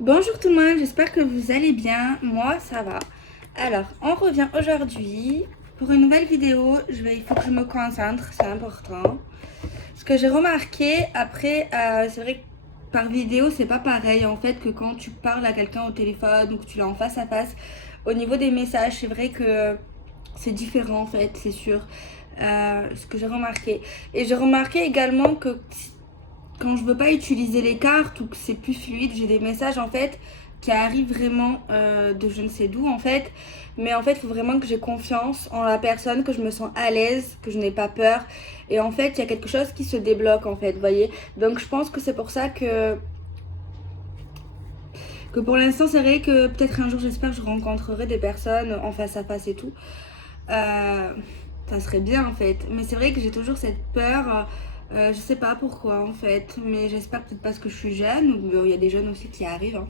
Bonjour tout le monde, j'espère que vous allez bien. Moi, ça va. Alors, on revient aujourd'hui pour une nouvelle vidéo. Il faut que je me concentre, c'est important. Ce que j'ai remarqué, après, c'est vrai que par vidéo, c'est pas pareil en fait que quand tu parles à quelqu'un au téléphone ou que tu l'as en face à face. Au niveau des messages, c'est vrai que c'est différent en fait, c'est sûr. Ce que j'ai remarqué. Et j'ai remarqué également que quand je veux pas utiliser les cartes ou que c'est plus fluide, j'ai des messages en fait qui arrivent vraiment de je ne sais d'où en fait. Mais en fait, il faut vraiment que j'ai confiance en la personne, que je me sens à l'aise, que je n'ai pas peur. Et en fait, il y a quelque chose qui se débloque en fait, vous voyez. Donc je pense que c'est pour ça que pour l'instant, c'est vrai que peut-être un jour, j'espère que je rencontrerai des personnes en face à face et tout. Euh, Ça serait bien en fait. Mais c'est vrai que j'ai toujours cette peur. Je sais pas pourquoi en fait. Mais j'espère peut-être parce que je suis jeune. Il y a des jeunes aussi qui arrivent, hein.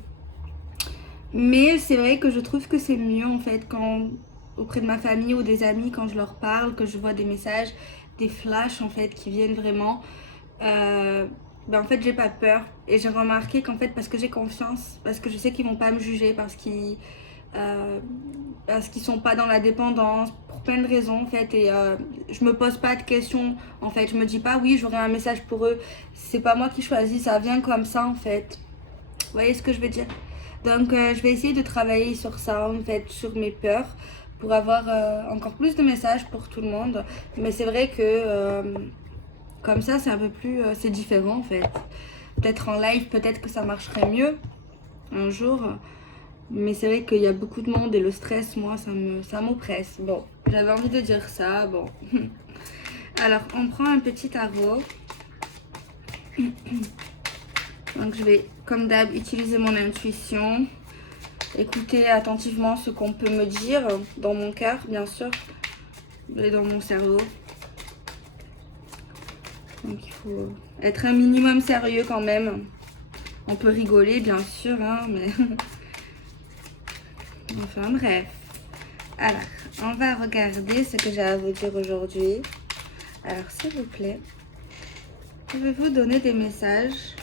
Mais c'est vrai que je trouve que c'est mieux en fait quand auprès de ma famille ou des amis, quand je leur parle, que je vois des messages, des flashs en fait qui viennent vraiment. Euh, en fait j'ai pas peur. Et j'ai remarqué qu'en fait parce que j'ai confiance, parce que je sais qu'ils vont pas me juger, euh, parce qu'ils sont pas dans la dépendance, pour plein de raisons en fait. Et je me pose pas de questions en fait. Je me dis pas oui j'aurai un message pour eux. C'est pas moi qui choisis, ça vient comme ça en fait. Vous voyez ce que je veux dire? Donc je vais essayer de travailler sur ça en fait, sur mes peurs, pour avoir encore plus de messages pour tout le monde. Mais c'est vrai que comme ça c'est un peu plus, c'est différent en fait. Peut-être en live, peut-être que ça marcherait mieux un jour. Mais c'est vrai qu'il y a beaucoup de monde et le stress, moi, ça m'oppresse. Bon, j'avais envie de dire ça. Bon. Alors, on prend un petit tarot. Donc, je vais, comme d'hab, utiliser mon intuition. Écouter attentivement ce qu'on peut me dire dans mon cœur, bien sûr, et dans mon cerveau. Donc, il faut être un minimum sérieux quand même. On peut rigoler, bien sûr, hein, mais... enfin, bref. Alors, on va regarder ce que j'ai à vous dire aujourd'hui. Alors, s'il vous plaît, pouvez-vous donner des messages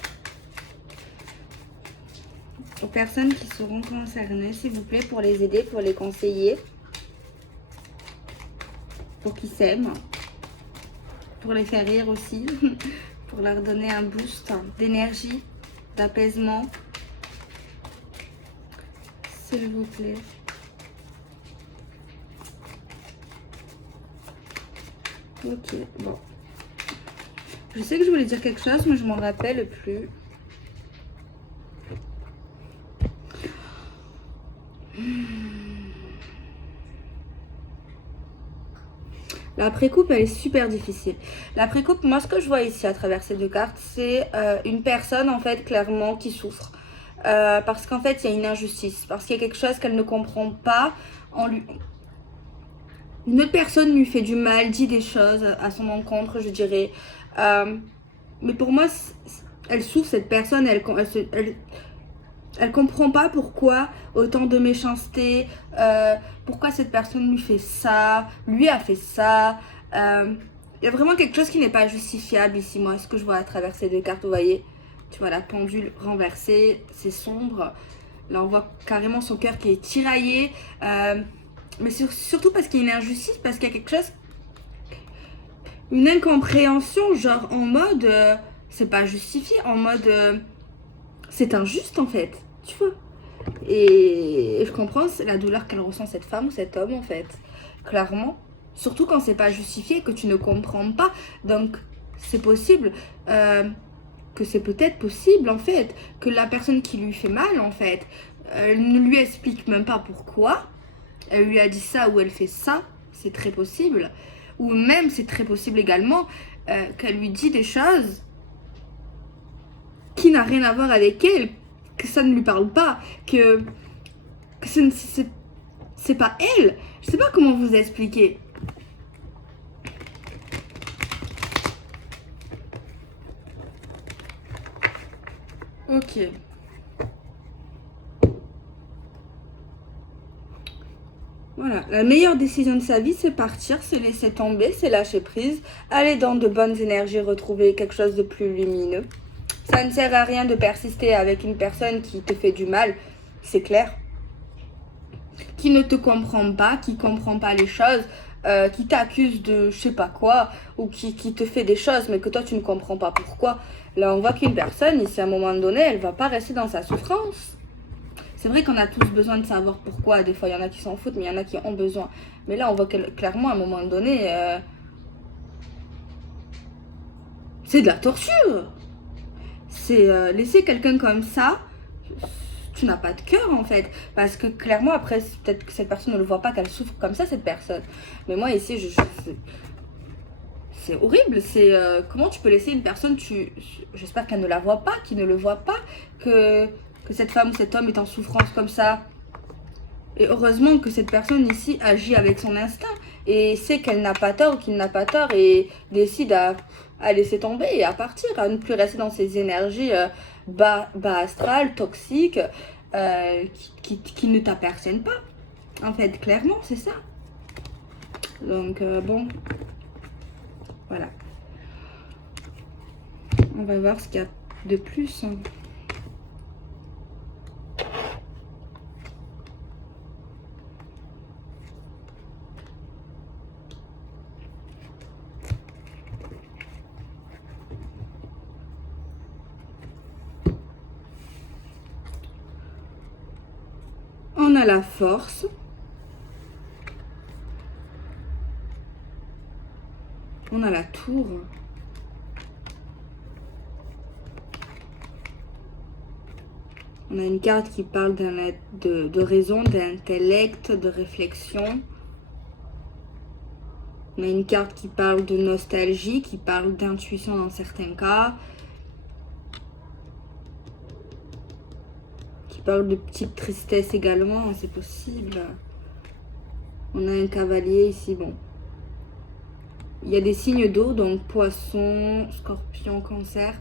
aux personnes qui seront concernées, s'il vous plaît, pour les aider, pour les conseiller, pour qu'ils s'aiment, pour les faire rire aussi, pour leur donner un boost d'énergie, d'apaisement, s'il vous plaît. Ok, bon. Je sais que je voulais dire quelque chose, mais je m'en rappelle plus. La précoupe, elle est super difficile. La précoupe, moi, ce que je vois ici à travers ces deux cartes, c'est une personne, en fait, clairement, qui souffre. Parce qu'en fait, il y a une injustice. Parce qu'il y a quelque chose qu'elle ne comprend pas en lui. Une autre personne lui fait du mal, dit des choses à son encontre, je dirais. Mais pour moi, elle souffre, cette personne, elle comprend pas pourquoi autant de méchanceté, pourquoi cette personne lui fait ça, lui a fait ça. Il y a vraiment quelque chose qui n'est pas justifiable ici, moi, ce que je vois à travers ces deux cartes, vous voyez. Tu vois la pendule renversée, c'est sombre. Là, on voit carrément son cœur qui est tiraillé. Mais surtout parce qu'il y a une injustice, parce qu'il y a quelque chose, une incompréhension, genre en mode, c'est pas justifié, en mode, c'est injuste en fait, tu vois. Et je comprends la douleur qu'elle ressent, cette femme ou cet homme, en fait. Clairement. Surtout quand c'est pas justifié, que tu ne comprends pas. Donc, c'est possible que c'est peut-être possible, en fait, que la personne qui lui fait mal, en fait, elle ne lui explique même pas pourquoi. Elle lui a dit ça ou elle fait ça. C'est très possible. Ou même, c'est très possible également qu'elle lui dit des choses qui n'a rien à voir avec elle, que ça ne lui parle pas, que c'est pas elle. Je sais pas comment vous expliquer. Ok. Voilà, la meilleure décision de sa vie, c'est partir, c'est laisser tomber, c'est lâcher prise, aller dans de bonnes énergies, retrouver quelque chose de plus lumineux. Ça ne sert à rien de persister avec une personne qui te fait du mal, c'est clair. Qui ne te comprend pas, qui comprend pas les choses, qui t'accuse de je sais pas quoi, ou qui te fait des choses, mais que toi tu ne comprends pas pourquoi. Là, on voit qu'une personne, ici, à un moment donné, elle va pas rester dans sa souffrance. C'est vrai qu'on a tous besoin de savoir pourquoi. Des fois, il y en a qui s'en foutent, mais il y en a qui ont besoin. Mais là, on voit clairement, à un moment donné, c'est de la torture. C'est laisser quelqu'un comme ça, tu n'as pas de cœur en fait. Parce que clairement, après, peut-être que cette personne ne le voit pas qu'elle souffre comme ça, cette personne. Mais moi, ici, c'est horrible. C'est comment tu peux laisser une personne, j'espère qu'elle ne la voit pas, qu'il ne le voit pas, que cette femme ou cet homme est en souffrance comme ça. Et heureusement que cette personne ici agit avec son instinct et sait qu'elle n'a pas tort ou qu'il n'a pas tort et décide à laisser tomber et à partir, à ne plus rester dans ces énergies bas astrales, toxiques, qui ne t'appartiennent pas. En fait, clairement, c'est ça. Donc, bon, voilà. On va voir ce qu'il y a de plus. On a la force. On a la tour. On a une carte qui parle de raison, d'intellect, de réflexion. On a une carte qui parle de nostalgie, qui parle d'intuition dans certains cas. Qui parle de petite tristesse également, c'est possible. On a un cavalier ici, bon. Il y a des signes d'eau, donc poisson, scorpion, cancer.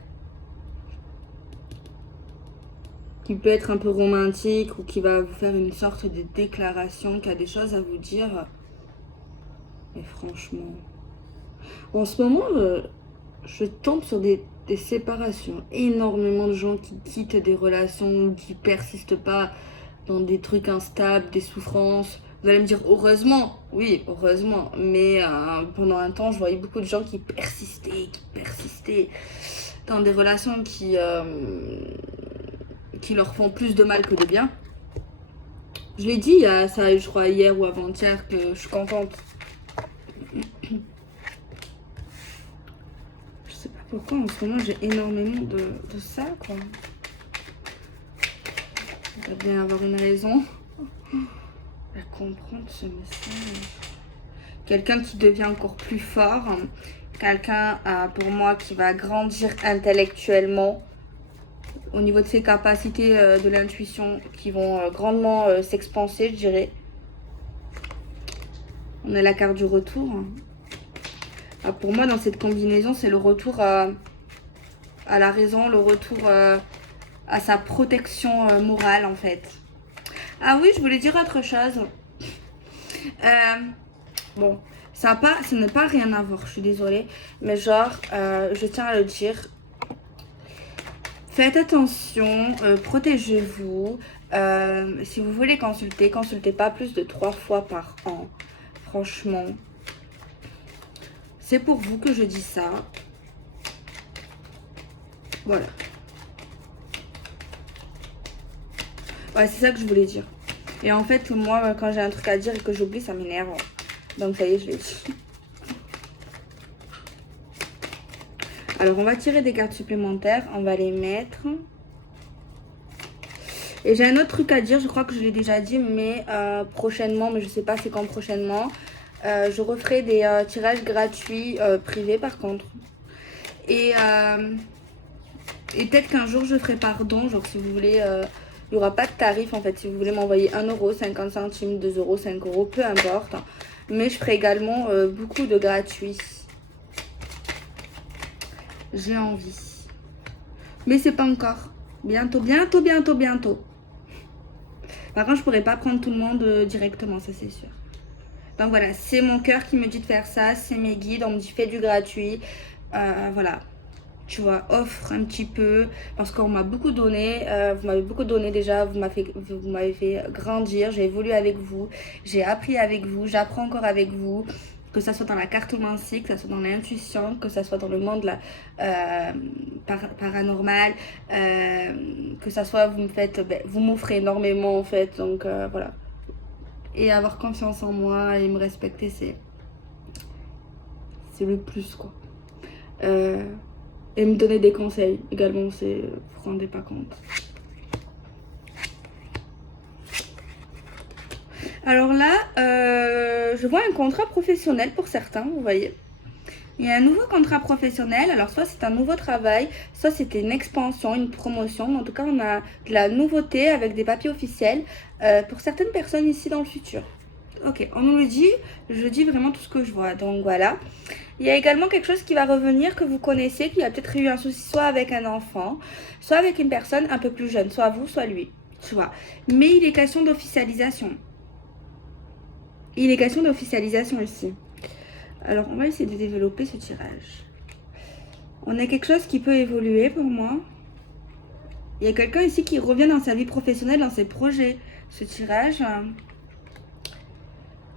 Qui peut être un peu romantique ou qui va vous faire une sorte de déclaration, qui a des choses à vous dire. Mais franchement... En ce moment, je tombe sur des séparations. Énormément de gens qui quittent des relations, qui persistent pas dans des trucs instables, des souffrances. Vous allez me dire heureusement, oui, heureusement. Mais pendant un temps, je voyais beaucoup de gens qui persistaient dans des relations qui leur font plus de mal que de bien. Je l'ai dit, il y a ça, je crois, hier ou avant-hier, que je suis contente. Je sais pas pourquoi en ce moment j'ai énormément de ça, quoi. Il va bien avoir une raison à comprendre ce message. Quelqu'un qui devient encore plus fort. Quelqu'un, pour moi, qui va grandir intellectuellement. Au niveau de ses capacités de l'intuition qui vont grandement s'expanser, je dirais. On a la carte du retour. Pour moi, dans cette combinaison, c'est le retour à la raison, le retour à sa protection morale, en fait. Ah oui, je voulais dire autre chose. Bon, ça n'a pas rien à voir, je suis désolée. Mais genre, je tiens à le dire. Faites attention, protégez-vous. Si vous voulez consulter, consultez pas plus de 3 fois par an. Franchement, c'est pour vous que je dis ça. Voilà. Ouais, c'est ça que je voulais dire. Et en fait, moi, quand j'ai un truc à dire et que j'oublie, ça m'énerve. Donc ça y est, je l'ai dit. Alors, on va tirer des cartes supplémentaires. On va les mettre. Et j'ai un autre truc à dire. Je crois que je l'ai déjà dit, mais prochainement, mais je sais pas c'est quand prochainement. Je referai des tirages gratuits privés, par contre. Et peut-être qu'un jour, je ferai pardon. Genre, si vous voulez... il n'y aura pas de tarif, en fait. Si vous voulez m'envoyer 1 euro, 50 centimes, 2 euros, 5 euros, peu importe. Mais je ferai également beaucoup de gratuits. J'ai envie. Mais c'est pas encore. Bientôt, bientôt, bientôt, bientôt. Par contre, je pourrais pas prendre tout le monde directement, ça c'est sûr. Donc voilà, c'est mon cœur qui me dit de faire ça. C'est mes guides, on me dit fais du gratuit. Voilà. tu vois, offre un petit peu, parce qu'on m'a beaucoup donné, vous m'avez beaucoup donné déjà, vous m'avez fait grandir, j'ai évolué avec vous, j'ai appris avec vous, j'apprends encore avec vous, que ça soit dans la cartomancie, que ça soit dans l'intuition, que ça soit dans le monde paranormal, que ça soit, vous me faites, ben, vous m'offrez énormément en fait, donc voilà. Et avoir confiance en moi et me respecter, c'est le plus quoi. Euh, Et me donner des conseils également, vous vous rendez pas compte. Alors là, je vois un contrat professionnel pour certains, vous voyez. Il y a un nouveau contrat professionnel, alors soit c'est un nouveau travail, soit c'était une expansion, une promotion. En tout cas, on a de la nouveauté avec des papiers officiels pour certaines personnes ici dans le futur. Ok, on nous le dit, je dis vraiment tout ce que je vois, donc voilà. Il y a également quelque chose qui va revenir que vous connaissez, qui a peut-être eu un souci soit avec un enfant, soit avec une personne un peu plus jeune, soit vous, soit lui, tu vois. Mais il est question d'officialisation. Il est question d'officialisation ici. Alors, on va essayer de développer ce tirage. On a quelque chose qui peut évoluer pour moi. Il y a quelqu'un ici qui revient dans sa vie professionnelle, dans ses projets. Ce tirage,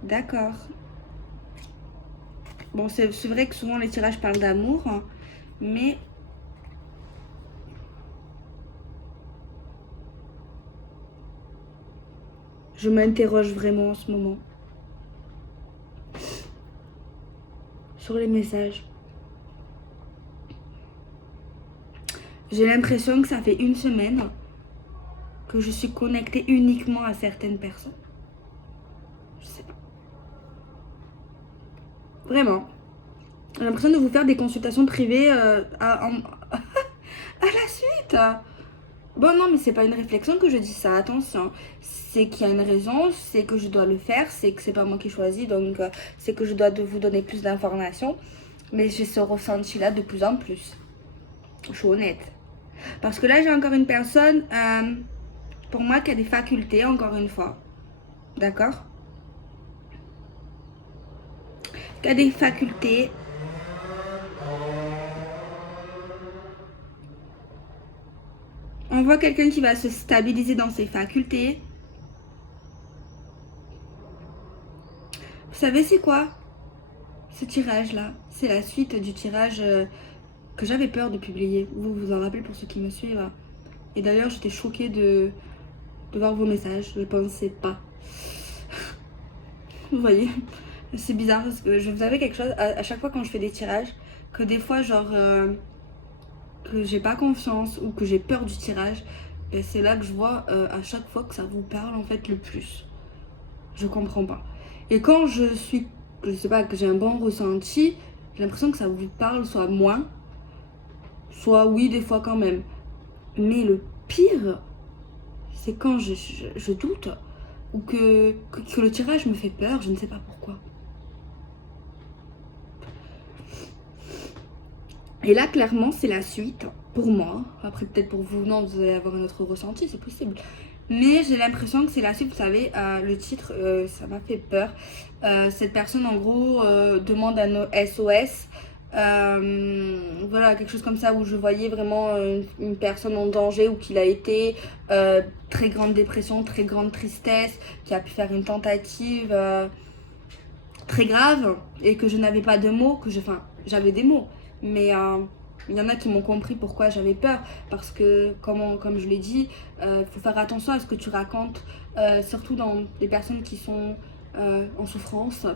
d'accord. Bon, c'est vrai que souvent les tirages parlent d'amour, mais je m'interroge vraiment en ce moment sur les messages. J'ai l'impression que ça fait une semaine que je suis connectée uniquement à certaines personnes. Je sais pas. Vraiment. J'ai l'impression de vous faire des consultations privées à la suite. Bon, non, mais c'est pas une réflexion que je dis ça, attention. C'est qu'il y a une raison, c'est que je dois le faire, c'est que c'est pas moi qui choisis, donc c'est que je dois vous donner plus d'informations. Mais j'ai ce ressenti-là de plus en plus. Je suis honnête. Parce que là, j'ai encore une personne, pour moi, qui a des facultés, encore une fois. D'accord? Qui a des facultés. On voit quelqu'un qui va se stabiliser dans ses facultés. Vous savez, c'est quoi? Ce tirage-là, c'est la suite du tirage que j'avais peur de publier. Vous vous en rappelez pour ceux qui me suivent. Et d'ailleurs, j'étais choquée de voir vos messages. Je ne pensais pas. Vous voyez, c'est bizarre parce que je vous avais quelque chose à chaque fois quand je fais des tirages, que des fois, genre, que j'ai pas confiance ou que j'ai peur du tirage. Et c'est là que je vois à chaque fois que ça vous parle en fait le plus. Je comprends pas. Et quand je sais pas, que j'ai un bon ressenti, j'ai l'impression que ça vous parle soit moins, soit oui, des fois quand même. Mais le pire, c'est quand je doute ou que le tirage me fait peur, je ne sais pas pourquoi. Et là, clairement, c'est la suite pour moi. Après, peut-être pour vous, non, vous allez avoir un autre ressenti, c'est possible. Mais j'ai l'impression que c'est la suite, vous savez, le titre, ça m'a fait peur. Cette personne, en gros, demande un SOS. Voilà, quelque chose comme ça où je voyais vraiment une personne en danger ou qu'il a été très grande dépression, très grande tristesse, qui a pu faire une tentative très grave et que je n'avais pas de mots, enfin, j'avais des mots, mais il y en a qui m'ont compris pourquoi j'avais peur, parce que, comme je l'ai dit, faut faire attention à ce que tu racontes, surtout dans des personnes qui sont en souffrance.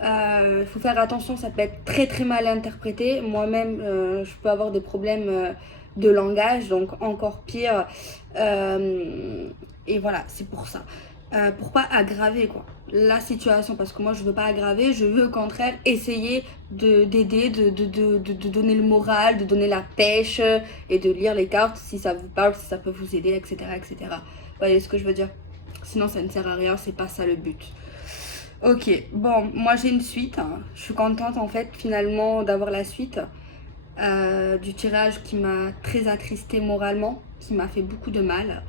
Faut faire attention, ça peut être très très mal interprété. Moi-même, je peux avoir des problèmes de langage, donc encore pire. Et voilà, c'est pour ça. Pour pas aggraver quoi la situation, parce que moi je veux pas aggraver, je veux au contraire essayer d'aider, de donner le moral, de donner la pêche et de lire les cartes si ça vous parle, si ça peut vous aider, etc. etc. Vous voyez ce que je veux dire? Sinon ça ne sert à rien, c'est pas ça le but. Ok, bon, moi j'ai une suite, hein. Je suis contente en fait finalement d'avoir la suite du tirage qui m'a très attristée moralement, qui m'a fait beaucoup de mal.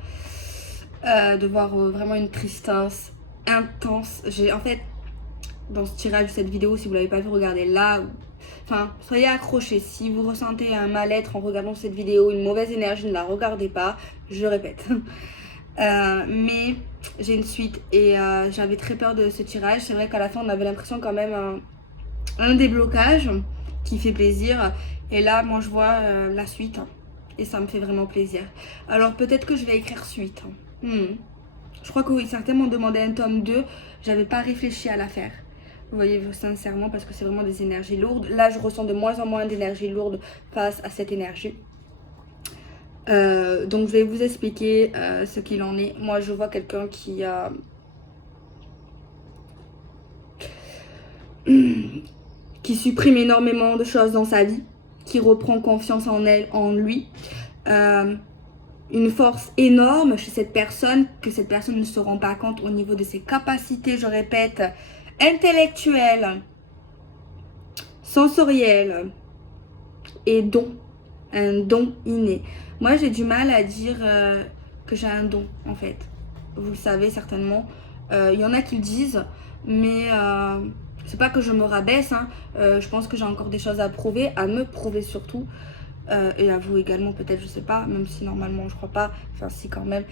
De voir vraiment une tristesse intense. En fait, dans ce tirage de cette vidéo. Si vous ne l'avez pas vu, regardez là. Enfin, soyez accrochés. Si vous ressentez un mal-être en regardant cette vidéo, une mauvaise énergie, ne la regardez pas. Je répète. Mais j'ai une suite et j'avais très peur de ce tirage. C'est vrai qu'à la fin, on avait l'impression quand même un déblocage qui fait plaisir. Et là, moi, je vois la suite et ça me fait vraiment plaisir. Alors, peut-être que je vais écrire suite. Je crois que oui, certains m'ont demandé un tome 2. J'avais pas réfléchi à la faire. Vous voyez, sincèrement, parce que c'est vraiment des énergies lourdes. Là, je ressens de moins en moins d'énergie lourde face à cette énergie. Donc, je vais vous expliquer ce qu'il en est. Moi, je vois quelqu'un qui a... qui supprime énormément de choses dans sa vie, qui reprend confiance en elle, en lui. Une force énorme chez cette personne, que cette personne ne se rend pas compte au niveau de ses capacités, je répète, intellectuelles, sensorielles et don. Un don inné. Moi, j'ai du mal à dire que j'ai un don, en fait. Vous le savez certainement. Il y en a qui le disent, mais c'est pas que je me rabaisse. Hein. Je pense que j'ai encore des choses à prouver, à me prouver surtout. Et à vous également, peut-être, je sais pas. Même si normalement, je crois pas. Enfin, si, quand même.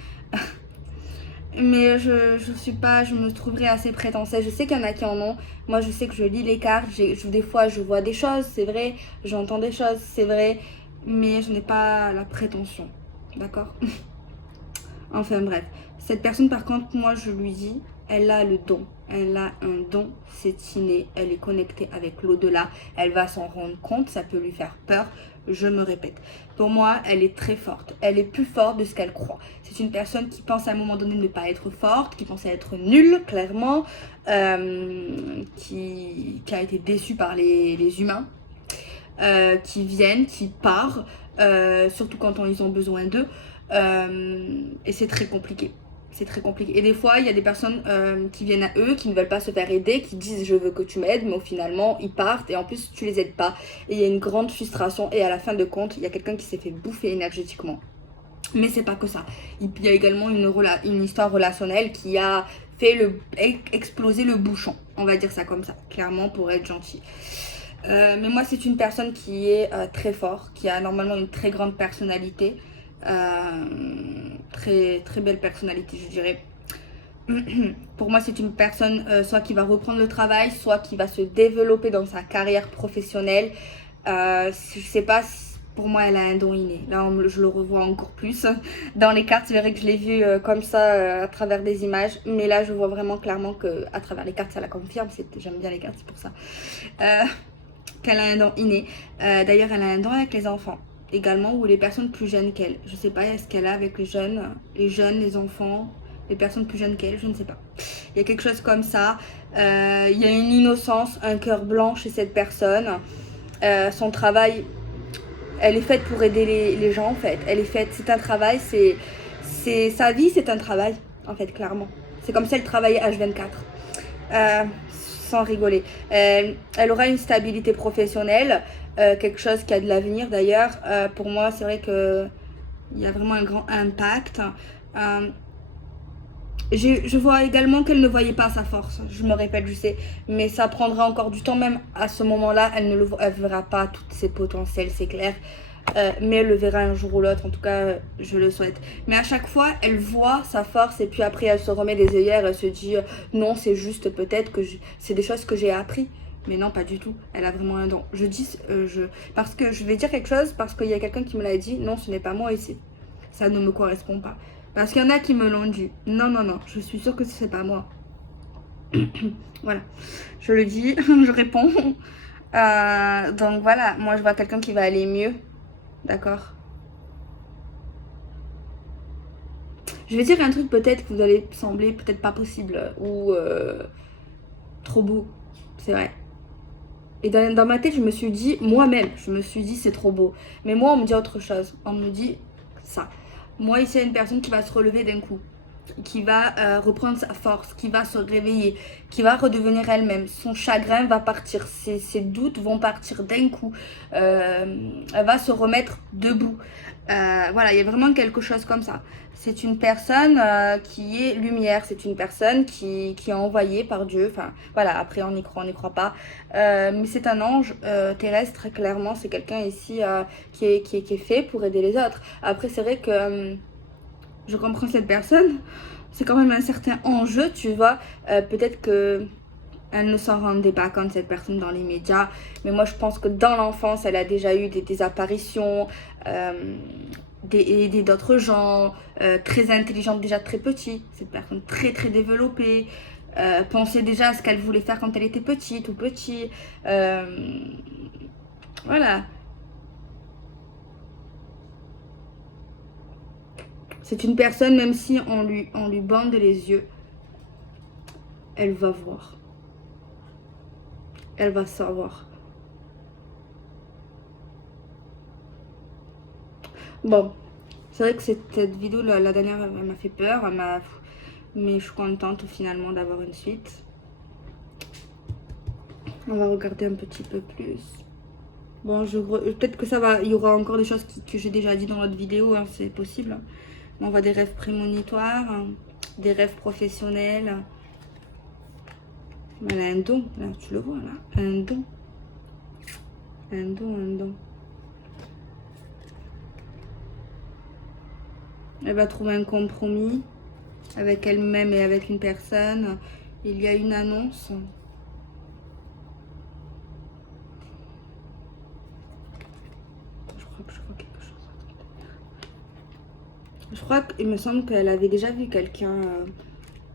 Mais je suis pas, je me trouverai assez prétentieuse. Je sais qu'il y en a qui en ont. Moi, je sais que je lis les cartes. Des fois, je vois des choses, c'est vrai. J'entends des choses, c'est vrai. Mais je n'ai pas la prétention. D'accord? Enfin bref. Cette personne, par contre, moi, je lui dis, elle a le don. Elle a un don, c'est inné. Elle est connectée avec l'au-delà. Elle va s'en rendre compte. Ça peut lui faire peur. Je me répète. Pour moi, elle est très forte. Elle est plus forte de ce qu'elle croit. C'est une personne qui pense à un moment donné ne pas être forte, qui pense à être nulle, clairement, qui a été déçue par les humains, qui viennent, qui partent, surtout quand ils ont besoin d'eux. Et c'est très compliqué. C'est très compliqué. Et des fois, il y a des personnes qui viennent à eux, qui ne veulent pas se faire aider, qui disent je veux que tu m'aides, mais finalement, ils partent et en plus, tu les aides pas. Et il y a une grande frustration et à la fin de compte, il y a quelqu'un qui s'est fait bouffer énergétiquement. Mais c'est pas que ça. Il y a également une histoire relationnelle qui a fait exploser le bouchon. On va dire ça comme ça, clairement, pour être gentil. Mais moi, c'est une personne qui est très forte, qui a normalement une très grande personnalité. Très, très belle personnalité, je dirais. Pour moi, c'est une personne soit qui va reprendre le travail, soit qui va se développer dans sa carrière professionnelle. Je sais pas, pour moi, elle a un don inné. Là, je le revois encore plus. Dans les cartes, c'est vrai que je l'ai vu comme ça à travers des images. Mais là, je vois vraiment clairement qu'à travers les cartes, ça la confirme. J'aime bien les cartes, c'est pour ça. Qu'elle a un don inné. D'ailleurs, elle a un don avec les enfants également, ou les personnes plus jeunes qu'elle. Je sais pas, est-ce qu'elle a avec les jeunes, les enfants, les personnes plus jeunes qu'elle, je ne sais pas. Il y a quelque chose comme ça. Il y a une innocence, un cœur blanc chez cette personne. Son travail, elle est faite pour aider les gens en fait. Elle est faite, c'est un travail, c'est sa vie, c'est un travail en fait, clairement. C'est comme si elle travaillait H24. Sans rigoler. Elle aura une stabilité professionnelle, quelque chose qui a de l'avenir d'ailleurs. Pour moi, c'est vrai qu'il y a vraiment un grand impact. Je vois également qu'elle ne voyait pas sa force. Je me répète, je sais. Mais ça prendra encore du temps, même à ce moment-là. Elle ne verra pas tous ses potentiels, c'est clair. Mais elle le verra un jour ou l'autre, en tout cas je le souhaite. Mais à chaque fois elle voit sa force et puis après elle se remet des œillères, elle se dit non, c'est juste peut-être que c'est des choses que j'ai appris. Mais non, pas du tout, elle a vraiment un don. Je dis, parce que je vais dire quelque chose, parce qu'il y a quelqu'un qui me l'a dit, non, ce n'est pas moi ici. Ça ne me correspond pas. Parce qu'il y en a qui me l'ont dit. Non, non, non, je suis sûre que ce n'est pas moi. Voilà, je le dis, je réponds. Donc voilà, moi je vois quelqu'un qui va aller mieux. D'accord. Je vais dire un truc peut-être que vous allez sembler peut-être pas possible ou trop beau. C'est vrai. Et dans ma tête, je me suis dit, moi-même, je me suis dit c'est trop beau. Mais moi, on me dit autre chose. On me dit ça. Moi, ici, il y a une personne qui va se relever d'un coup. qui va reprendre sa force, qui va se réveiller, qui va redevenir elle-même. Son chagrin va partir, ses doutes vont partir d'un coup. Elle va se remettre debout. Voilà, il y a vraiment quelque chose comme ça. C'est une personne qui est lumière, c'est une personne qui est envoyée par Dieu. Enfin, voilà, après on n'y croit pas. Mais c'est un ange terrestre, clairement. C'est quelqu'un ici qui est fait pour aider les autres. Après, c'est vrai que je comprends cette personne. C'est quand même un certain enjeu, tu vois. Peut-être que elle ne s'en rendait pas compte, cette personne, dans les médias. Mais moi, je pense que dans l'enfance, elle a déjà eu des apparitions, d'autres gens, très intelligentes, déjà très petits. Cette personne très, très développée. Pensait déjà à ce qu'elle voulait faire quand elle était petite ou petit. Voilà. C'est une personne, même si on lui bande les yeux, elle va voir. Elle va savoir. Bon, c'est vrai que cette vidéo, la dernière, elle m'a fait peur. Mais je suis contente finalement d'avoir une suite. On va regarder un petit peu plus. Bon, peut-être que ça va. Il y aura encore des choses que j'ai déjà dit dans l'autre vidéo, hein, c'est possible. On voit des rêves prémonitoires, hein, des rêves professionnels. Elle a un don, là, tu le vois, là. Un don. Un don, un don. Elle va trouver un compromis avec elle-même et avec une personne. Il y a une annonce. Je vois quelque chose. Je crois qu'il me semble qu'elle avait déjà vu quelqu'un,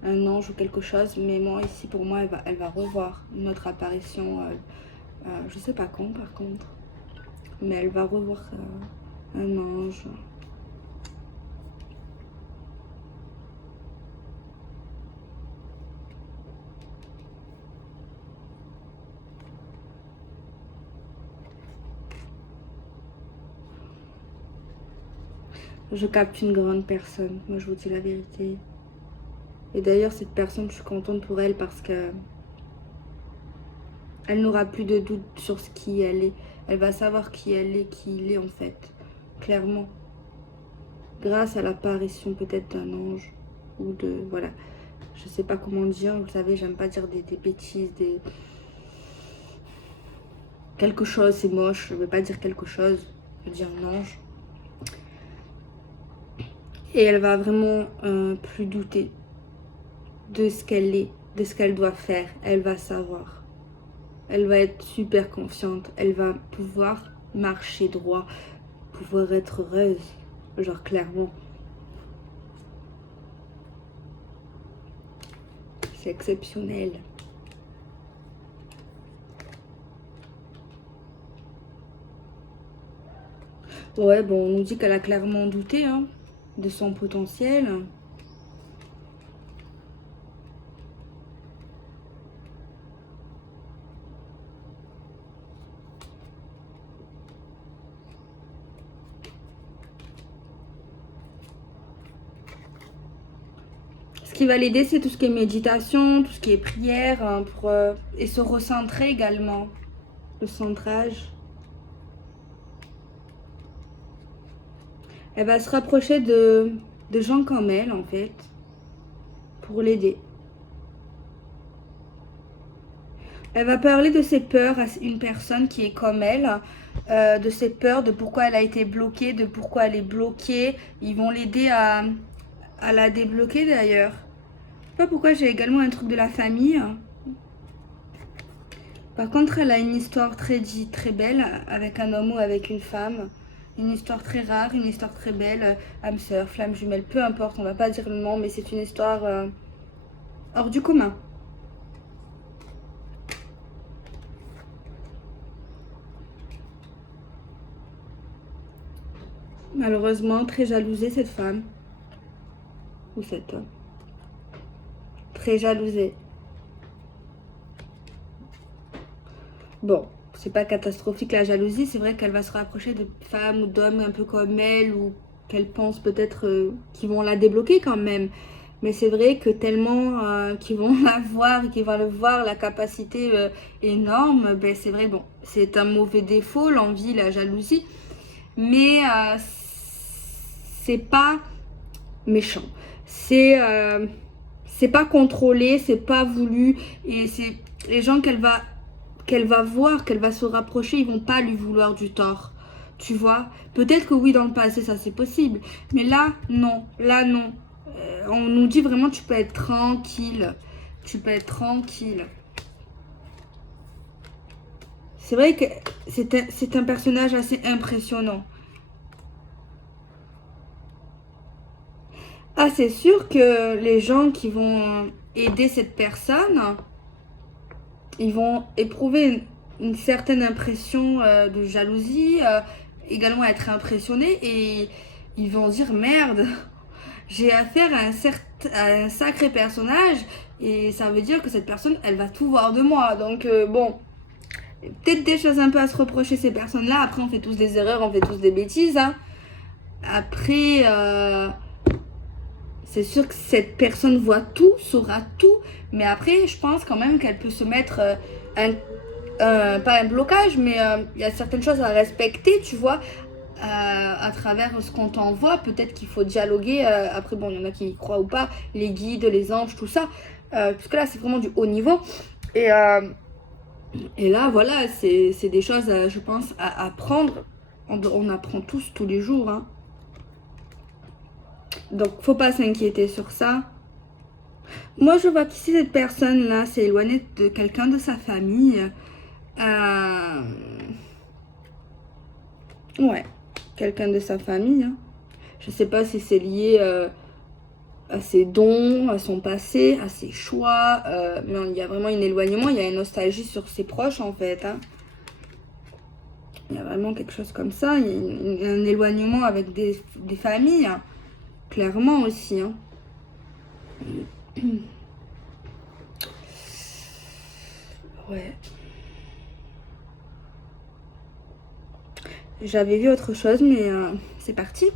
un ange ou quelque chose. Mais moi, ici, pour moi, elle va revoir une autre apparition. Je sais pas quand, par contre. Mais elle va revoir un ange. Je capte une grande personne, moi je vous dis la vérité. Et d'ailleurs, cette personne, je suis contente pour elle parce que elle n'aura plus de doute sur ce qui elle est. Elle va savoir qui elle est, qui il est en fait, clairement. Grâce à l'apparition peut-être d'un ange ou de... Voilà, je sais pas comment dire, vous savez, j'aime pas dire des bêtises, quelque chose, c'est moche, je veux pas dire quelque chose, je veux dire un ange. Et elle va vraiment plus douter de ce qu'elle est, de ce qu'elle doit faire. Elle va savoir. Elle va être super confiante. Elle va pouvoir marcher droit, pouvoir être heureuse, genre clairement. C'est exceptionnel. Ouais, bon, on nous dit qu'elle a clairement douté hein, de son potentiel. Ce qui va l'aider, c'est tout ce qui est méditation, tout ce qui est prière, hein, et se recentrer également. Le centrage. Elle va se rapprocher de gens comme elle, en fait, pour l'aider. Elle va parler de ses peurs à une personne qui est comme elle, de ses peurs, de pourquoi elle a été bloquée, de pourquoi elle est bloquée. Ils vont l'aider à la débloquer d'ailleurs. Je sais pas pourquoi j'ai également un truc de la famille. Par contre, elle a une histoire très belle avec un homme ou avec une femme. Une histoire très rare, une histoire très belle. Âme sœur, flamme jumelle, peu importe, on va pas dire le nom, mais c'est une histoire hors du commun. Malheureusement, très jalousée cette femme. Ou cet homme. Très jalousée. Bon, c'est pas catastrophique la jalousie, c'est vrai qu'elle va se rapprocher de femmes ou d'hommes un peu comme elle, ou qu'elle pense peut-être qu'ils vont la débloquer quand même. Mais c'est vrai que tellement qu'ils vont la voir et qu'ils vont le voir, la capacité énorme, ben c'est vrai, bon, c'est un mauvais défaut, l'envie, la jalousie, mais c'est pas méchant. C'est c'est pas contrôlé, c'est pas voulu, et c'est les gens qu'elle va voir, qu'elle va se rapprocher, ils vont pas lui vouloir du tort. Tu vois? Peut-être que oui, dans le passé, ça c'est possible. Mais là, non. Là, non. On nous dit vraiment, tu peux être tranquille. Tu peux être tranquille. C'est vrai que c'est un personnage assez impressionnant. Ah, c'est sûr que les gens qui vont aider cette personne, ils vont éprouver une certaine impression de jalousie, également être impressionnés et ils vont dire merde, j'ai affaire à un sacré personnage et ça veut dire que cette personne, elle va tout voir de moi. Donc bon, peut-être des choses un peu à se reprocher ces personnes-là. Après, on fait tous des erreurs, on fait tous des bêtises. Hein. Après, c'est sûr que cette personne voit tout, saura tout, mais après, je pense quand même qu'elle peut se mettre pas un blocage, mais il y a certaines choses à respecter, tu vois, à travers ce qu'on t'envoie. Peut-être qu'il faut dialoguer. Après, bon, il y en a qui y croient ou pas, les guides, les anges, tout ça. Parce que là, c'est vraiment du haut niveau. Et, euh, et là, voilà, c'est des choses, je pense, à apprendre. On apprend tous les jours. Hein. Donc, faut pas s'inquiéter sur ça. Moi, je vois qu'ici, cette personne-là s'est éloignée de quelqu'un de sa famille. Euh, Ouais, quelqu'un de sa famille. Hein. Je sais pas si c'est lié à ses dons, à son passé, à ses choix. Mais il y a vraiment un éloignement, il y a une nostalgie sur ses proches en fait. Hein. Il y a vraiment quelque chose comme ça. Il y a un éloignement avec des familles. Hein. Clairement aussi. Hein. Ouais. J'avais vu autre chose, mais c'est parti.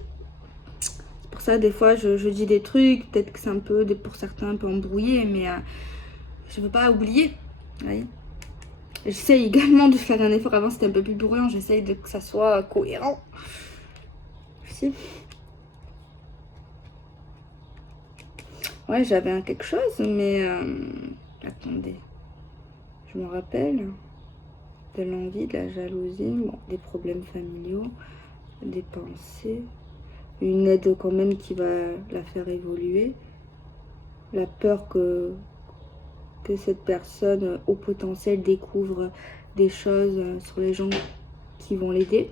C'est pour ça, des fois, je dis des trucs. Peut-être que c'est un peu, pour certains, un peu embrouillé, mais je veux pas oublier. Oui. J'essaye également de faire un effort. Avant, c'était un peu plus bruyant. J'essaye que ça soit cohérent. Si. Ouais, j'avais quelque chose, mais attendez. Je me rappelle de l'envie, de la jalousie, bon, des problèmes familiaux, des pensées, une aide quand même qui va la faire évoluer, la peur que cette personne au potentiel découvre des choses sur les gens qui vont l'aider.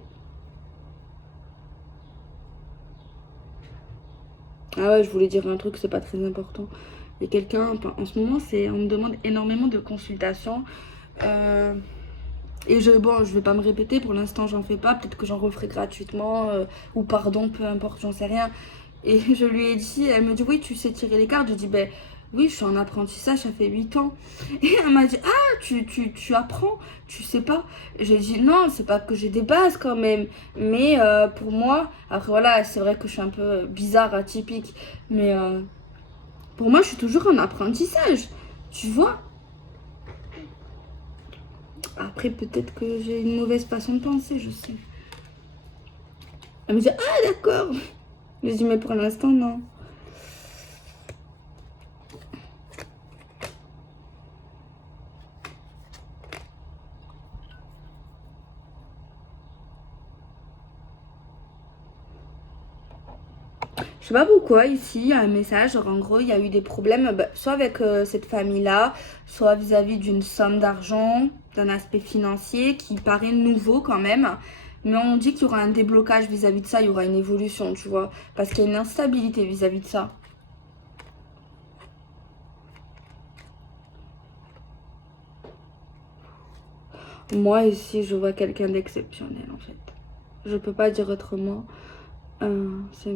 Ah ouais, je voulais dire un truc, c'est pas très important. Il y a quelqu'un, enfin, en ce moment, on me demande énormément de consultations. Euh, et bon, je vais pas me répéter, pour l'instant, j'en fais pas. Peut-être que j'en referai gratuitement, ou pardon, peu importe, j'en sais rien. Et je lui ai dit, elle me dit, oui, tu sais tirer les cartes. Je dis, ben oui, je suis en apprentissage, ça fait 8 ans. Et elle m'a dit, ah, tu apprends, tu sais pas. J'ai dit, non, c'est pas que j'ai des bases quand même. Mais pour moi, après voilà, c'est vrai que je suis un peu bizarre, atypique. Mais pour moi, je suis toujours en apprentissage. Tu vois? Après, peut-être que j'ai une mauvaise façon de penser, je sais. Elle me dit, ah, d'accord. Je dis, mais pour l'instant, non. Je sais pas pourquoi ici, il y a un message, genre en gros, il y a eu des problèmes, soit avec cette famille-là, soit vis-à-vis d'une somme d'argent, d'un aspect financier qui paraît nouveau quand même. Mais on dit qu'il y aura un déblocage vis-à-vis de ça, il y aura une évolution, tu vois. Parce qu'il y a une instabilité vis-à-vis de ça. Moi ici, je vois quelqu'un d'exceptionnel en fait. Je peux pas dire autrement. C'est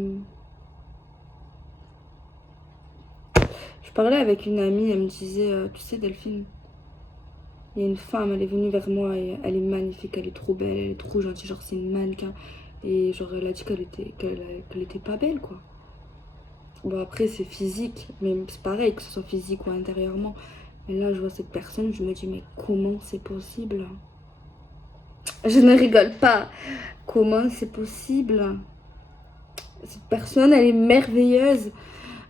Je parlais avec une amie, elle me disait, tu sais Delphine, il y a une femme, elle est venue vers moi et elle est magnifique, elle est trop belle, elle est trop gentille, genre c'est une mannequin. Et genre elle a dit qu'elle était pas belle quoi. Bon, après, c'est physique, mais c'est pareil, que ce soit physique ou intérieurement. Mais là, je vois cette personne, je me dis, mais comment c'est possible? Je ne rigole pas. Comment c'est possible? Cette personne, elle est merveilleuse.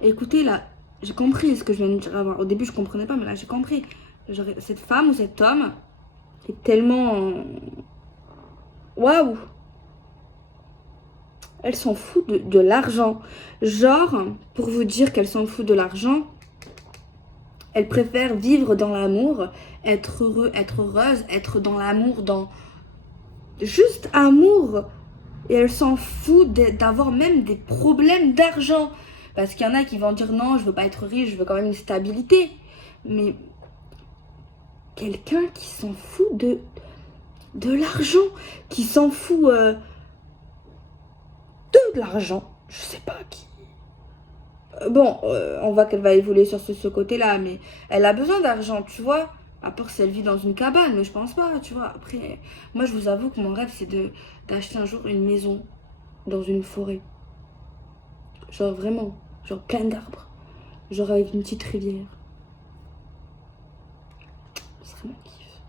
Écoutez, là, j'ai compris ce que je viens de dire avant. Au début, je comprenais pas, mais là, j'ai compris. Genre, cette femme ou cet homme est tellement... Waouh! Elle s'en fout de l'argent. Genre, pour vous dire qu'elle s'en fout de l'argent, elle préfère vivre dans l'amour, être heureux, être heureuse, être dans l'amour, dans juste amour. Et elle s'en fout d'avoir même des problèmes d'argent. Parce qu'il y en a qui vont dire non, je veux pas être riche, je veux quand même une stabilité. Mais quelqu'un qui s'en fout de l'argent, qui s'en fout de l'argent, je sais pas qui. Bon, on voit qu'elle va évoluer sur ce côté-là, mais elle a besoin d'argent, tu vois. À part si elle vit dans une cabane, mais je pense pas, tu vois. Après, moi, je vous avoue que mon rêve, c'est d'acheter un jour une maison dans une forêt. Genre vraiment, genre plein d'arbres. Genre avec une petite rivière. Ce serait mon kiff.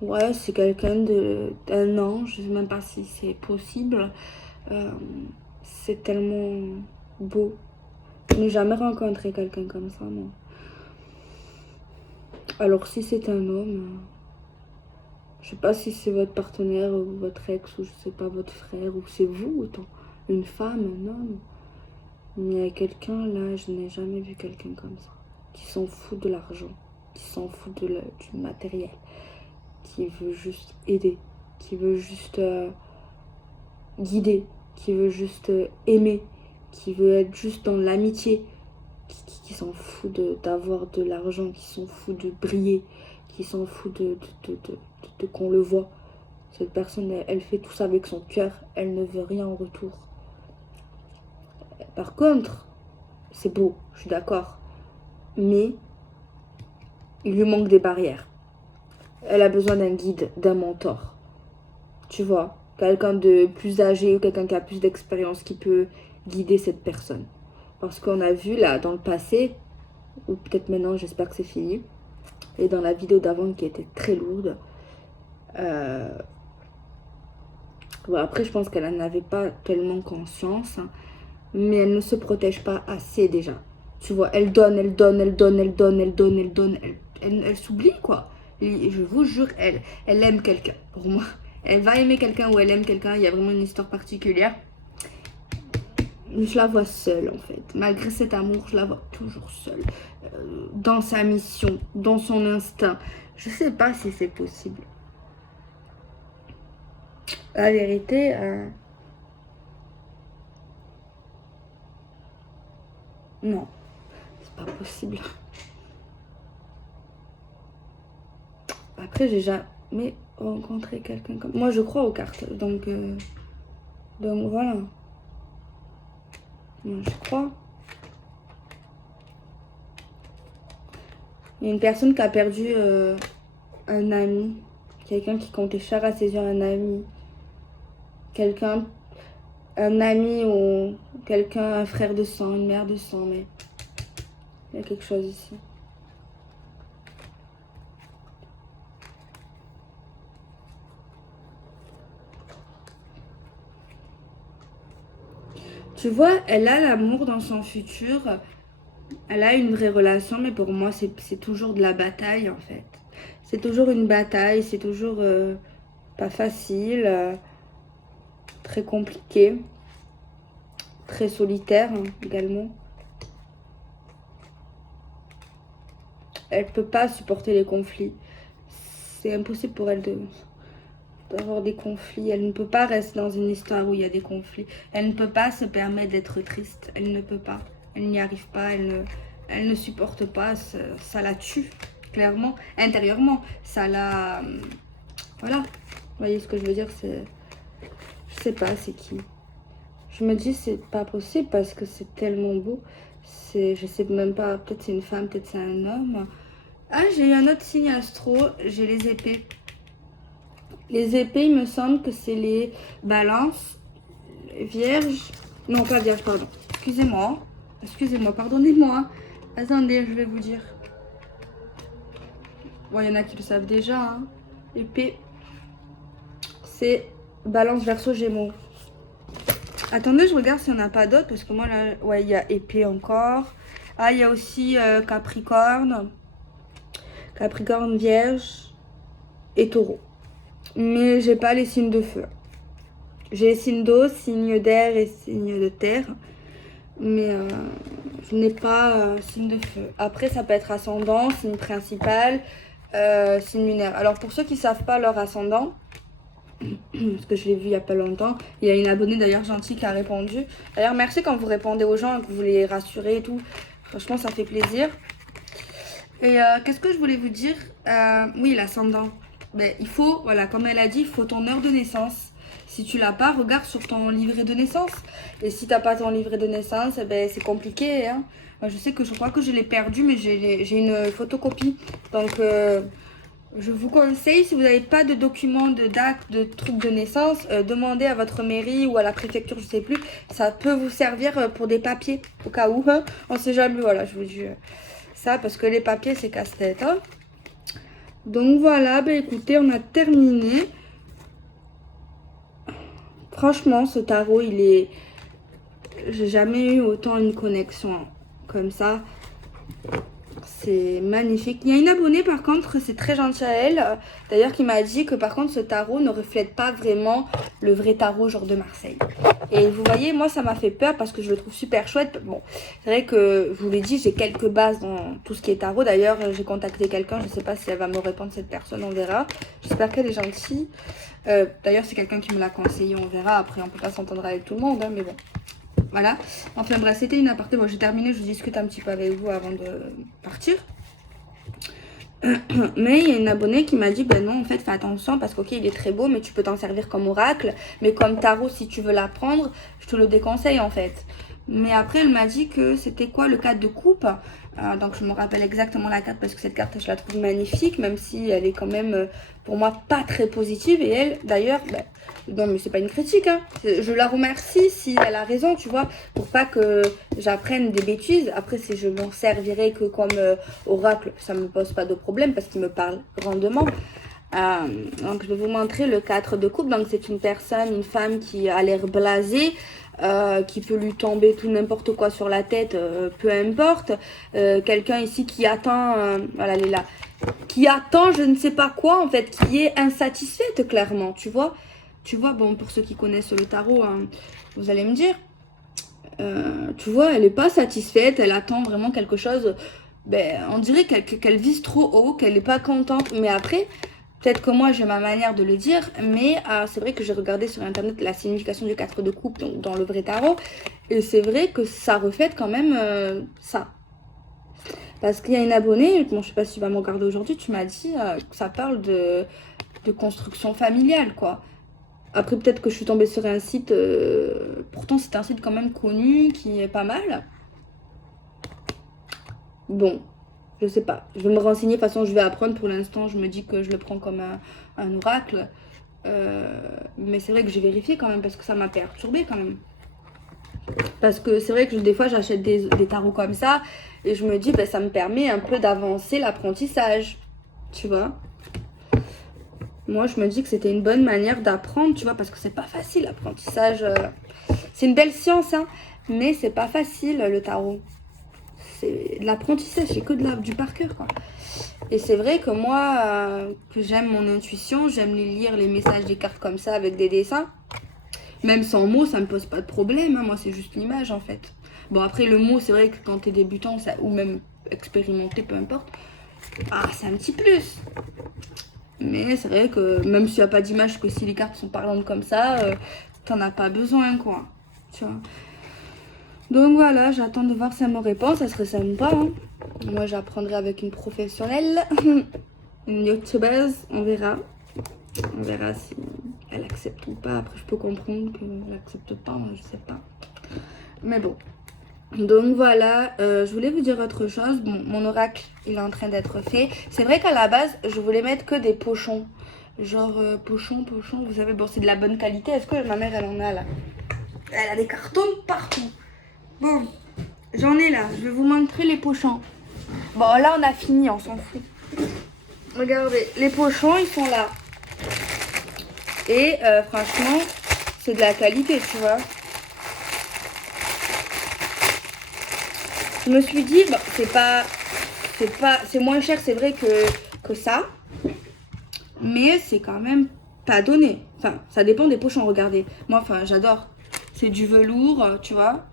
Ouais, c'est quelqu'un d'un an, je sais même pas si c'est possible. Euh, c'est tellement beau. Je n'ai jamais rencontré quelqu'un comme ça, moi. Alors si c'est un homme, je sais pas si c'est votre partenaire ou votre ex ou je sais pas votre frère ou c'est vous autant, une femme, un homme. Mais il y a quelqu'un là, je n'ai jamais vu quelqu'un comme ça, qui s'en fout de l'argent, qui s'en fout du matériel, qui veut juste aider, qui veut juste guider, qui veut juste aimer, qui veut être juste dans l'amitié, qui s'en fout d'avoir de l'argent, qui s'en fout de briller, qui s'en fout de qu'on le voit. Cette personne, elle fait tout ça avec son cœur, elle ne veut rien en retour. Par contre, c'est beau, je suis d'accord, mais il lui manque des barrières. Elle a besoin d'un guide, d'un mentor. Tu vois, quelqu'un de plus âgé ou quelqu'un qui a plus d'expérience qui peut guider cette personne. Parce qu'on a vu là dans le passé, ou peut-être maintenant, j'espère que c'est fini, et dans la vidéo d'avant qui était très lourde, bon, après je pense qu'elle n'en avait pas tellement conscience, hein, mais elle ne se protège pas assez déjà. Tu vois, elle donne, elle donne, elle donne, elle donne, elle donne, elle donne, elle s'oublie quoi. Et je vous jure, elle aime quelqu'un. Pour moi, elle va aimer quelqu'un ou elle aime quelqu'un. Il y a vraiment une histoire particulière. Je la vois seule en fait. Malgré cet amour, je la vois toujours seule. Dans sa mission, dans son instinct. Je sais pas si c'est possible. La vérité, non, c'est pas possible. Après, j'ai jamais rencontré quelqu'un comme... Moi, je crois aux cartes, donc voilà. Moi, je crois. Il y a une personne qui a perdu un ami. Quelqu'un qui comptait cher à ses yeux, un ami. Quelqu'un, un ami ou quelqu'un, un frère de sang, une mère de sang, mais il y a quelque chose ici. Tu vois, elle a l'amour dans son futur. Elle a une vraie relation, mais pour moi, c'est toujours de la bataille, en fait. C'est toujours une bataille, c'est toujours pas facile, très compliqué, très solitaire hein, également. Elle peut pas supporter les conflits. C'est impossible pour elle d'avoir des conflits. Elle ne peut pas rester dans une histoire où il y a des conflits. Elle ne peut pas se permettre d'être triste. Elle ne peut pas. Elle n'y arrive pas. Elle ne supporte pas. Ça la tue, clairement. Intérieurement, ça la... Voilà. Vous voyez ce que je veux dire? Je sais pas c'est qui. Je me dis c'est pas possible parce que c'est tellement beau. Je sais même pas. Peut-être c'est une femme, peut-être c'est un homme. Ah, j'ai eu un autre signe astro. J'ai les épées. Les épées, il me semble que c'est les balances, les vierges. Non, pas vierges, pardon. Excusez-moi. Excusez-moi, pardonnez-moi. Attendez, je vais vous dire. Bon, il y en a qui le savent déjà. Hein. Épée, c'est balance verso gémeaux. Attendez, je regarde s'il n'y en a pas d'autres. Parce que moi, là, ouais, il y a épée encore. Ah, il y a aussi Capricorne. Capricorne, Vierge et Taureau. Mais j'ai pas les signes de feu. J'ai signe d'eau, signe d'air et signe de terre. Mais je n'ai pas signe de feu. Après, ça peut être ascendant, signe principal, signe lunaire. Alors, pour ceux qui ne savent pas leur ascendant, parce que je l'ai vu il n'y a pas longtemps, il y a une abonnée d'ailleurs gentille qui a répondu. D'ailleurs, merci quand vous répondez aux gens et que vous les rassurez et tout. Franchement, ça fait plaisir. Et qu'est-ce que je voulais vous dire? Oui, l'ascendant. Ben, il faut, voilà, comme elle a dit, il faut ton heure de naissance. Si tu l'as pas, regarde sur ton livret de naissance. Et si t'as pas ton livret de naissance, eh ben, c'est compliqué. Hein. Moi, je sais que je crois que je l'ai perdu, mais j'ai une photocopie. Donc, je vous conseille, si vous n'avez pas de documents, de date, de trucs de naissance, demandez à votre mairie ou à la préfecture, je sais plus. Ça peut vous servir pour des papiers, au cas où. Hein. On sait jamais, voilà, je vous dis ça, parce que les papiers, c'est casse-tête. Hein. Donc voilà, ben écoutez, on a terminé. Franchement, ce tarot, il est... J'ai jamais eu autant une connexion comme ça. C'est magnifique. Il y a une abonnée, par contre, c'est très gentil à elle. D'ailleurs, qui m'a dit que, par contre, ce tarot ne reflète pas vraiment le vrai tarot, genre de Marseille. Et vous voyez, moi, ça m'a fait peur parce que je le trouve super chouette. Bon, c'est vrai que, je vous l'ai dit, j'ai quelques bases dans tout ce qui est tarot. D'ailleurs, j'ai contacté quelqu'un. Je ne sais pas si elle va me répondre, cette personne, on verra. J'espère qu'elle est gentille. D'ailleurs, c'est quelqu'un qui me l'a conseillé, on verra. Après, on peut pas s'entendre avec tout le monde, hein, mais bon. Voilà. Enfin bref, c'était une aparté. Bon, j'ai terminé, je discute un petit peu avec vous avant de partir. Mais il y a une abonnée qui m'a dit, ben non, en fait, fais attention parce qu'ok, il est très beau, mais tu peux t'en servir comme oracle. Mais comme tarot, si tu veux l'apprendre, je te le déconseille, en fait. Mais après, elle m'a dit que c'était quoi le 4 de coupe. Donc, je me rappelle exactement la carte parce que cette carte, je la trouve magnifique, même si elle est quand même, pour moi, pas très positive. Et elle, d'ailleurs, ben, non, mais c'est pas une critique, hein. Je la remercie si elle a raison, tu vois, pour pas que j'apprenne des bêtises. Après, si je m'en servirais que comme oracle, ça me pose pas de problème parce qu'il me parle grandement. Donc, je vais vous montrer le 4 de coupe. Donc, c'est une personne, une femme qui a l'air blasée. Qui peut lui tomber tout n'importe quoi sur la tête, peu importe. Quelqu'un ici qui attend, voilà, elle est là, qui attend je ne sais pas quoi en fait, qui est insatisfaite clairement, tu vois. Tu vois, bon, pour ceux qui connaissent le tarot, hein, vous allez me dire, tu vois, elle n'est pas satisfaite, elle attend vraiment quelque chose, ben, on dirait qu'elle vise trop haut, qu'elle n'est pas contente, mais après... Peut-être que moi j'ai ma manière de le dire, mais c'est vrai que j'ai regardé sur internet la signification du 4 de coupe donc dans le vrai tarot. Et c'est vrai que ça reflète quand même ça. Parce qu'il y a une abonnée, bon, je sais pas si tu vas me regarder aujourd'hui, tu m'as dit que ça parle de construction familiale, quoi. Après peut-être que je suis tombée sur un site, pourtant c'est un site quand même connu, qui est pas mal. Bon. Je sais pas, je vais me renseigner, de toute façon je vais apprendre. Pour l'instant je me dis que je le prends comme un oracle, mais c'est vrai que j'ai vérifié quand même parce que ça m'a perturbée quand même. Parce que c'est vrai que des fois j'achète des tarots comme ça et je me dis ben, ça me permet un peu d'avancer l'apprentissage, tu vois. Moi je me dis que c'était une bonne manière d'apprendre, tu vois, parce que c'est pas facile l'apprentissage. C'est une belle science, hein, mais c'est pas facile le tarot. C'est de l'apprentissage, c'est que du par cœur, quoi. Et c'est vrai que moi, que j'aime mon intuition, j'aime lire les messages des cartes comme ça avec des dessins. Même sans mots, ça me pose pas de problème, hein. Moi, c'est juste l'image, en fait. Bon, après, le mot, c'est vrai que quand t'es débutant, ça, ou même expérimenté, peu importe, c'est un petit plus. Mais c'est vrai que même s'il n'y a pas d'image, que si les cartes sont parlantes comme ça, t'en as pas besoin, quoi. Tu vois. Donc voilà, j'attends de voir si elle me répond, ça serait sympa. Hein. Moi, j'apprendrai avec une professionnelle, une youtubeuse, on verra. On verra si elle accepte ou pas. Après, je peux comprendre qu'elle n'accepte pas, moi, je sais pas. Mais bon. Donc voilà, je voulais vous dire autre chose. Bon, mon oracle, il est en train d'être fait. C'est vrai qu'à la base, je voulais mettre que des pochons. Genre pochon, vous savez, bon, c'est de la bonne qualité. Est-ce que ma mère, elle en a là? Elle a des cartons partout. Bon, j'en ai là. Je vais vous montrer les pochons. Bon, là, on a fini, on s'en fout. Regardez, les pochons, ils sont là. Et franchement, c'est de la qualité, tu vois. Je me suis dit, bon, c'est moins cher, c'est vrai que ça. Mais c'est quand même pas donné. Enfin, ça dépend des pochons, regardez. Moi, enfin, j'adore. C'est du velours, tu vois.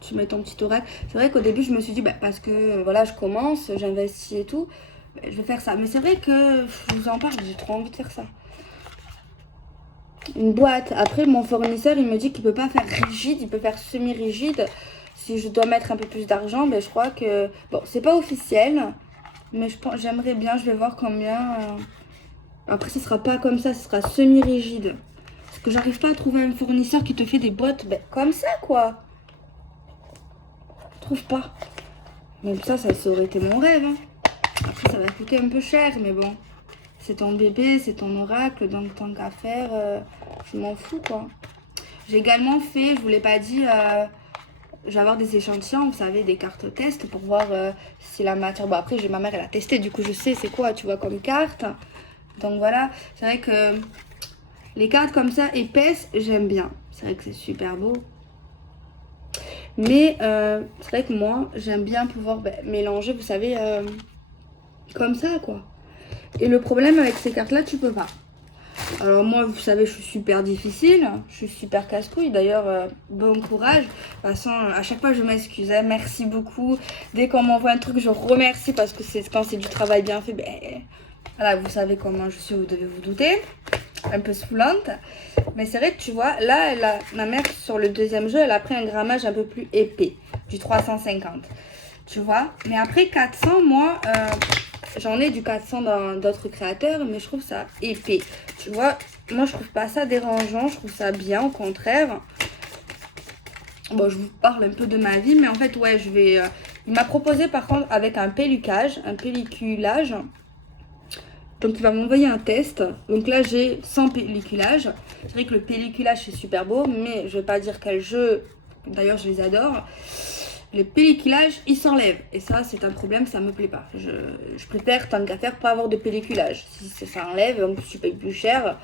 Tu mets ton petit oreille. C'est vrai qu'au début, je me suis dit, bah, parce que voilà, je commence, j'investis et tout, bah, je vais faire ça. Mais c'est vrai que je vous en parle, j'ai trop envie de faire ça. Une boîte. Après, mon fournisseur, il me dit qu'il peut pas faire rigide, il peut faire semi-rigide. Si je dois mettre un peu plus d'argent, ben, je crois que... Bon, c'est pas officiel, mais j'aimerais bien, je vais voir combien... Après, ce sera pas comme ça, ce sera semi-rigide. Parce que j'arrive pas à trouver un fournisseur qui te fait des boîtes ben, comme ça, quoi. Je trouve pas. Même ça aurait été mon rêve. Hein. Après, ça va coûter un peu cher, mais bon. C'est ton bébé, c'est ton oracle, donc tant qu'à faire, je m'en fous, quoi. J'ai également fait, je vous l'ai pas dit, je vais avoir des échantillons, vous savez, des cartes test pour voir si la matière... Bon, après, ma mère, elle a testé, du coup, je sais c'est quoi, tu vois, comme carte. Donc, voilà. C'est vrai que les cartes comme ça, épaisses, j'aime bien. C'est vrai que c'est super beau. Mais c'est vrai que moi, j'aime bien pouvoir mélanger, vous savez, comme ça, quoi. Et le problème avec ces cartes-là, tu peux pas. Alors moi, vous savez, je suis super difficile, je suis super casse-couille. D'ailleurs, bon courage. De toute façon, à chaque fois, je m'excuse. Hein. Merci beaucoup. Dès qu'on m'envoie un truc, je remercie parce que quand c'est du travail bien fait, ben, voilà, vous savez comment je suis, vous devez vous douter. Un peu saoulante. Mais c'est vrai que tu vois, là, ma mère, sur le deuxième jeu, elle a pris un grammage un peu plus épais, du 350. Tu vois. Mais après 400, moi... j'en ai du 400 dans d'autres créateurs, mais je trouve ça épais. Tu vois, moi je trouve pas ça dérangeant, je trouve ça bien, au contraire. Bon, je vous parle un peu de ma vie, mais en fait, ouais, je vais... il m'a proposé par contre avec un pelliculage. Donc il va m'envoyer un test. Donc là, j'ai 100 pelliculages. C'est vrai que le pelliculage, c'est super beau, mais je vais pas dire quel jeu. D'ailleurs, je les adore. Les pelliculages, ils s'enlèvent. Et ça, c'est un problème, ça me plaît pas. Je préfère, tant qu'à faire, pas avoir de pelliculage. Si ça enlève, en plus tu payes plus cher,